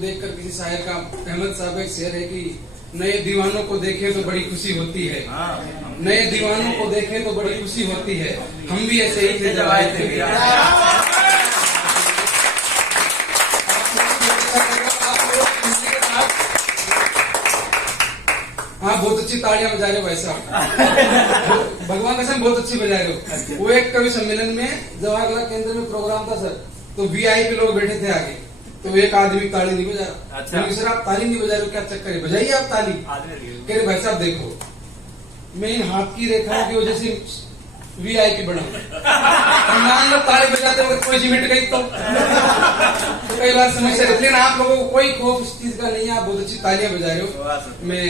देखकर किसी शायर का, अहमद साहब का एक शेर है कि नए दीवानों को देखे तो बड़ी खुशी होती है, नए दीवानों को देखे तो बड़ी खुशी होती है, हम भी ऐसे ही थे जब आए थे। हाँ, बहुत अच्छी तालियां बजा रहे हो भाई साहब, भगवान कसम बहुत अच्छी बजा रहे हो। वो एक कवि सम्मेलन में जवाहरलाल केंद्र में प्रोग्राम था सर, तो वीआईपी लोग बैठे थे आगे, तो एक आदमी ताली नहीं बजा रहा। अच्छा। सर आप ताली नहीं बजा रहे हो, क्या चक्कर है, बजाइए आप ताली। कह रहे भाई साहब देखो, मैं इन हाथ की रेखाओं की वजह से वीआईपी बना, मान लो ताली बजाते वक्त कोई मिट गई तो कई बार समस्या रहती है। लेकिन आप लोगों को कोई खौफ इस चीज का नहीं है, आप बहुत अच्छी तालियां बजा रहे हो। मैं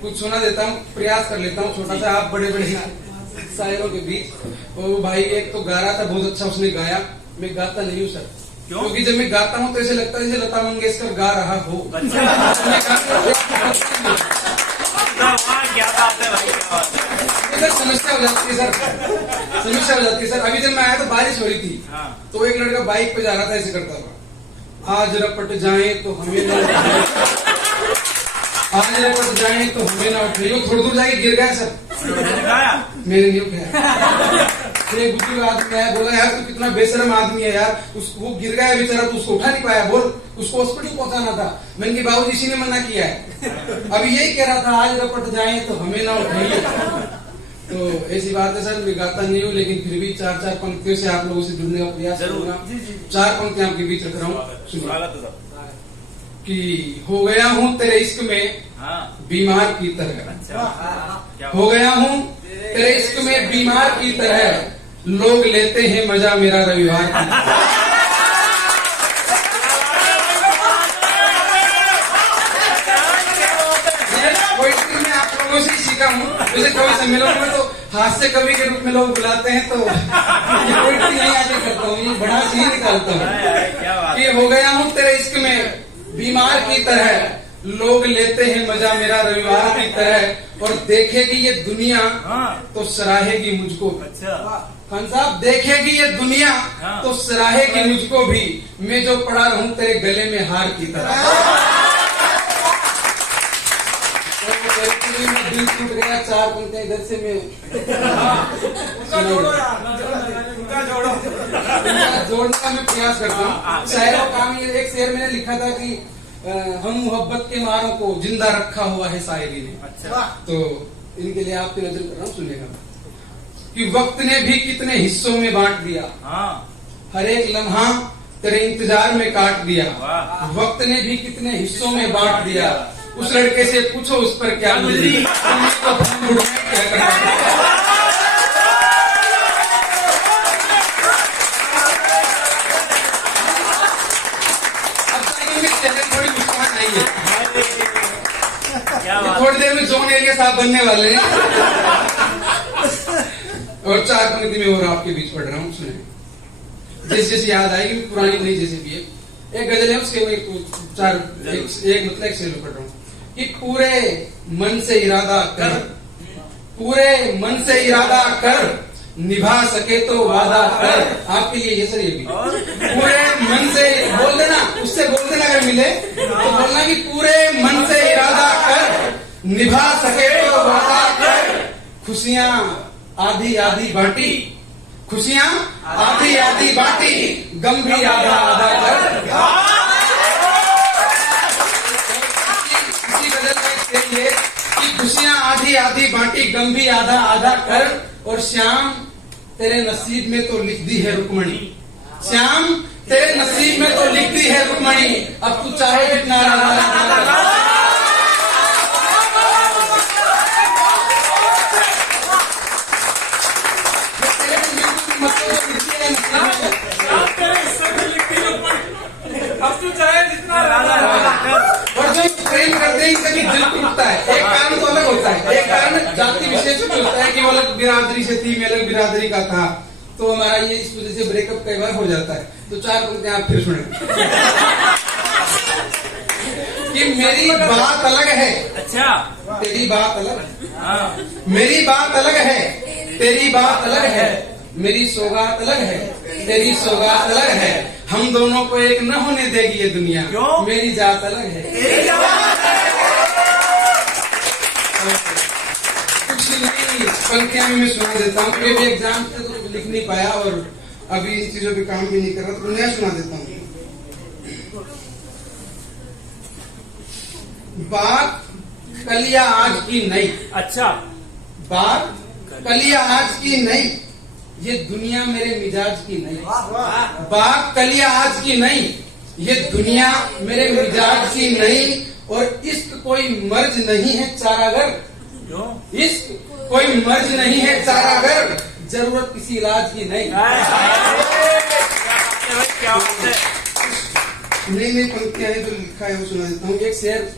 कुछ सुना देता हूँ, प्रयास कर लेता हूँ छोटा सा, आप बड़े बड़े शायरों के बीच। वो भाई एक तो गा रहा था, बहुत अच्छा उसने गाया, मैं गाता नहीं हूँ सर, क्योंकि जब मैं गाता हूँ तो ऐसे लगता है जैसे लता मंगेशकर गा रहा हो। समस्या हो जाती है सर, समस्या हो जाती है सर। अभी जब मैं आया तो बारिश हो रही थी, तो एक लड़का बाइक पे जा रहा था, ऐसे करता था, आज रपट जाए तो हमें ना उठाए, आज रपट जाए तो हमें ना उठाए। वो थोड़ी दूर जाके गिर गया सर, मेरे नहीं उठाया। एक बुजुर्ग आदमी आया, बोला यार तू कितना बेशरम आदमी है यार, वो गिर गया बेचारा, तू उसको उठा नहीं पाया, बोल उसको हॉस्पिटल पहुंचाना था। मैंने बाबूजी इसी ने मना किया है, अभी यही कह रहा था आज रपट जाए तो हमें ना उठाइए। तो ऐसी बात है सर, मैं गाता नहीं हूँ, लेकिन फिर भी चार चार पंक्तियों से आप लोगों से जुड़ने का प्रयास करूंगा। चार पंक्तियां आपके बीच रख रहा हूँ कि हो गया हूँ तेरे इश्क में बीमार की तरह, हो गया हूँ तेरे इश्क में बीमार की तरह, लोग लेते हैं मजा मेरा रविवार की। मैं आप लोगों से सीखा हूँ, जैसे कवि सम्मेलन में तो हास्य कवि के रूप में लोग बुलाते हैं, तो ये पोइट्री नहीं आगे करता हूँ, ये बड़ा सी निकालता हूँ कि हो गया हूँ तेरे इश्क में बीमार की तरह, लोग लेते हैं मजा मेरा रविवार की तरह, और देखेगी ये दुनिया तो सराहेगी मुझको। खान साहब, देखेगी ये दुनिया तो सराहेगी मुझको भी, मैं जो पड़ा रहूं तेरे गले में हार की तरह। दिल टूट गया, चार पंक्तियां इधर से मैं जोड़ने का मैं प्रयास करता हूँ। शायरों का काम ये, एक शेर मैंने लिखा था कि हम मोहब्बत के मारों को जिंदा रखा हुआ है शायरी ने। अच्छा। तो इनके लिए आपकी नजर कर रहा हूँ, सुनिएगा कि वक्त ने भी कितने हिस्सों में बांट दिया, हर एक लम्हा तेरे इंतजार में काट दिया, वक्त ने भी कितने हिस्सों में बांट दिया, उस लड़के से पूछो उस पर क्या गुजरी, क्या करना। थोड़ी देर में जोन एलिया साहब बनने वाले हैं। और चार पंक्ति में और आपके बीच पढ़ रहा हूँ, सुने जैसे जैसे याद आएगी, पुरानी नहीं जैसे भी है। एक गजल है, उसके एक मतलब एक शेर पढ़ रहा हूँ कि पूरे मन से इरादा कर, पूरे मन से इरादा कर, निभा सके तो वादा कर। आपके लिए ये सर, ये भी पूरे मन से बोल देना, उससे बोल देना अगर मिले तो बोलना कि पूरे मन से इरादा कर, निभा सके तो वादा कर, खुशियां आधी आधी बांटी, खुशियां आधी आधी बांटी, गम भी आधा आधा कर। इसी गजल का एक शेर है कि खुशियां आधी आधी बांटी, गम भी आधा आधा कर, और श्याम तेरे नसीब में तो लिख दी है रुक्मणी, श्याम तेरे नसीब में तो लिख दी है रुक्मणी, अब तू चाहे जितना अब तू चाहे जितना, और जो प्रेम करते हैं इनका भी दिल टूटता है। एक कारण तो अलग होता है, एक कारण जाति विशेष में होता है कि वो अलग बिरादरी से थी, मैं अलग बिरादरी का था, तो हमारा ये इस वजह से ब्रेकअप कई बार हो जाता है। तो चार पंक्तियां आप फिर सुने कि मेरी बात अलग है, अच्छा तेरी बात अलग है, मेरी बात अलग है, तेरी बात अलग है, मेरी सौगात अलग है, तेरी सौगात अलग है, हम दोनों को एक न होने देगी ये दुनिया। क्यों? मेरी जात अलग है। कुछ नहीं पंक्तियां मैं सुना देता हूँ। ये भी एग्जाम से तो लिख नहीं पाया और अभी इन चीजों पे काम भी नहीं कर रहा, तो मैं सुना देता हूँ। बात कलिया आज की नई। अच्छा। बात कलिया आज की नई, ये दुनिया मेरे मिजाज की नहीं। बात कलिया आज की नहीं, ये दुनिया मेरे मिजाज की नहीं। और इश्क कोई मर्ज नहीं है चारागर। इश्क कोई मर्ज नहीं है चारागर, जरूरत किसी इलाज की नहीं। क्या बात है। नई नई पंक्तियां हैं जो लिखा है वो सुना देता हूँ। एक शेर,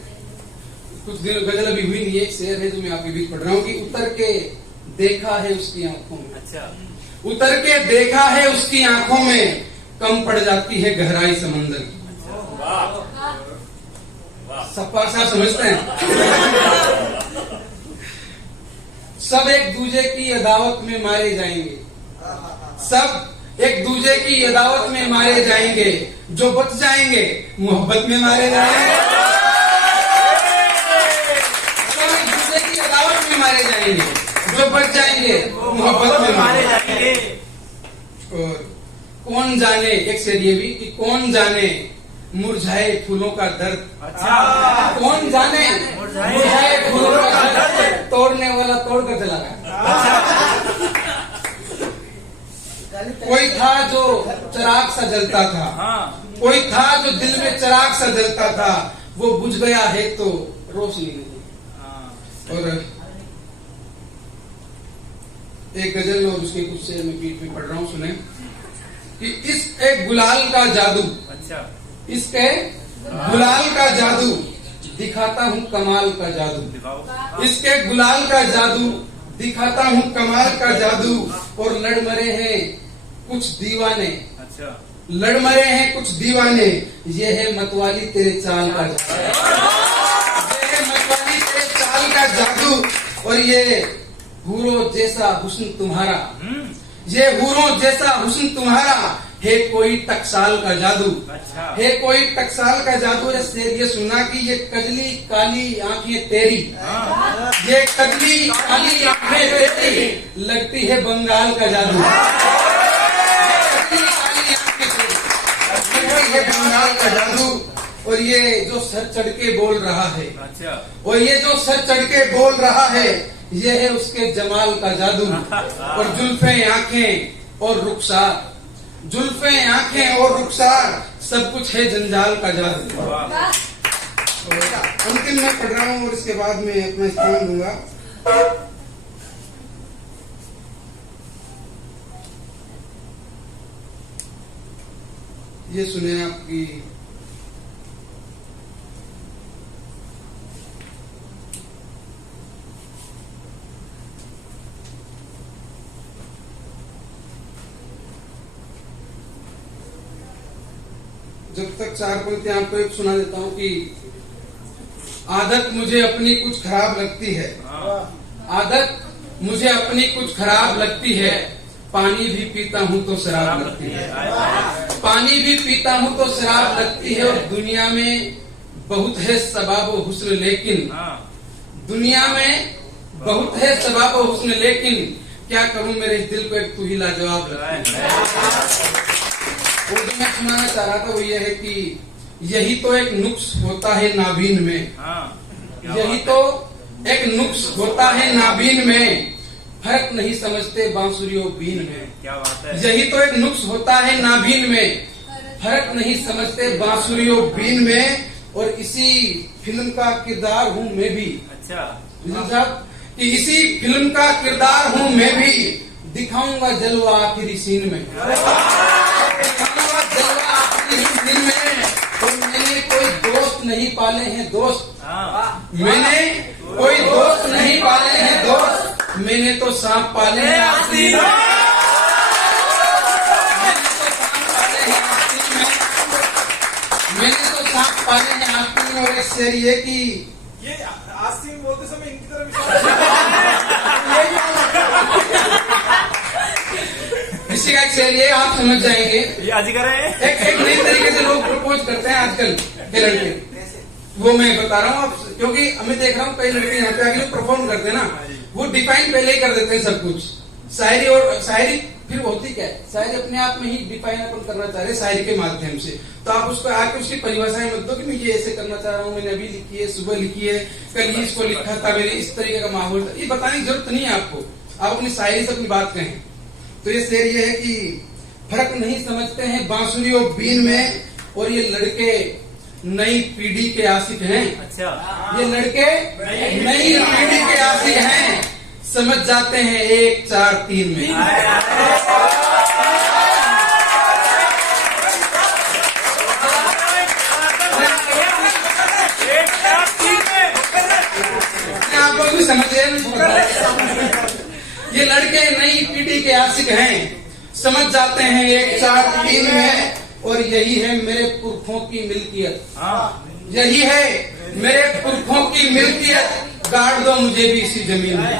कुछ दिन गजल अभी हुई नहीं है, एक शेर है जो मैं आपके बीच पढ़ रहा हूँ कि उतर के देखा है उसकी आंखों में। अच्छा। उतर के देखा है उसकी आंखों में, कम पड़ जाती है गहराई समंदर की। सपा सा समझते हैं। सब एक दूजे की अदावत में मारे जाएंगे। सब एक दूजे की अदावत में मारे जाएंगे, जो बच जाएंगे मोहब्बत में मारे जाएंगे। सब एक दूजे की अदावत में मारे जाएंगे, जो बच जाएंगे मोहब्बत में मारे जाएंगे। और कौन जाने, एक शेर ये भी कि कौन जाने मुरझाए फूलों का दर्द। अच्छा। कौन जाने मुरझाए फूलों का दर्द, तोड़ने वाला तोड़ कर चला गया। कोई था जो चिराग सा जलता था। कोई था जो दिल में चिराग सा जलता था, वो बुझ गया है तो रोशनी नहीं। और एक गजल और उसके कुछ से मैं बीच में पढ़ रहा हूँ, सुने कि इस एक गुलाल का जादू। अच्छा। इसके गुलाल का जादू दिखाता हूँ कमाल का जादू। इसके गुलाल का जादू दिखाता हूँ कमाल का जादू। और लड़ मरे हैं कुछ दीवाने। अच्छा। लड़ मरे हैं कुछ दीवाने, ये है मतवाली तेरे चाल का जादू। ये है मतवाली तेरे चाल का जादू। और ये हूरों जैसा हुस्न तुम्हारा, ये हूरों जैसा हुस्न तुम्हारा, है कोई टकसाल का जादू। अच्छा। है कोई टकसाल का जादू। ये सुना कि ये कजली काली आंखें तेरी, ये कजली काली आंखें तेरी, लगती है बंगाल का जादू। कजली काली आंखें तेरी, लगती है बंगाल का जादू। और ये जो सर चढ़ के बोल रहा है। अच्छा। और ये जो सर चढ़ के बोल रहा है, ये है उसके जमाल का जादू। और जुल्फे आंखें और रुखसार, जुल्फे आंखें और रुखसार, सब कुछ है जंजाल का जादू। अंतिम मैं पढ़ रहा हूँ और इसके बाद में अपना स्थान दूंगा। ये सुने आपकी जब तक चार पंक्तियां आपको एक सुना देता हूँ कि आदत मुझे अपनी कुछ खराब लगती है। आदत मुझे अपनी कुछ खराब लगती है, पानी भी पीता हूँ तो शराब लगती है। पानी भी पीता हूँ तो शराब लगती है। और दुनिया में बहुत है सबाब हुस्न लेकिन, दुनिया में बहुत है सबाब हुस्न लेकिन, क्या करूँ मेरे इस दिल को एक तू ही लाजवाब लगती है। वो जो मैं सुनाना चाह रहा था वो ये है कि यही तो एक नुक्स होता है नाबीन में। यही तो एक नुक्स होता है नाबीन में, फर्क नहीं समझते बांसुरियों बीन में। क्या बात है। यही तो एक नुक्स होता है नाबीन में, फर्क नहीं समझते बांसुरियों बीन में। और इसी फिल्म का किरदार हूँ मैं भी। अच्छा। साहब कि इसी फिल्म का किरदार हूँ मैं भी, दिखाऊंगा जलवा आखिरी सीन में। दिखाऊंगा जलवा आखिरी सीन में। और मैंने कोई दोस्त नहीं पाले हैं दोस्त। मैंने कोई दोस्त नहीं पाले हैं दोस्त, मैंने तो सांप पाले हैं आस्तीन में। मैंने तो सांप पाले हैं आस्तीन में। और एक शेर ये कि ये आस्तीन बोलते समय इनकी तरफ इसी का एक शेर ये आप समझ जाएंगे। ये अजगर है। एक नई तरीके से लोग प्रपोज करते हैं आजकल के लड़के, वो मैं बता रहा हूँ आप, क्योंकि मैं देख रहा हूँ कई लड़के यहाँ पे आके जो परफॉर्म करते हैं ना, वो डिफाइन पहले ही कर देते हैं सब कुछ। शायरी और शायरी फिर होती क्या है, शायरी अपने आप में ही डिफाइन अपन करना चाह रहे हैं शायरी के माध्यम से। तो आप उसको आके उसकी परिभाषाएं मत दो कि मैं ये ऐसे करना चाह रहा हूँ, मैंने अभी लिखी है, सुबह लिखी है, कल ही इसको लिखा था, मेरे इस तरीके का माहौल था। ये बताने की जरूरत नहीं है आपको, आप अपनी शायरी से अपनी बात कहें। तो ये शेर ये है कि फर्क नहीं समझते हैं बांसुरी और बीन में, और ये लड़के नई पीढ़ी के आशिक हैं। अच्छा, ये लड़के नई पीढ़ी के आशिक हैं, समझ जाते हैं 1 4 3 में। आप लोग भी समझिए, ये लड़के नई पीढ़ी के आशिक हैं, समझ जाते हैं 1 4 3 में, और यही है मेरे पुरखों की मिल्कियत। यही है मेरे पुरखों की मिल्कियत, गाड़ दो मुझे भी इसी जमीन में।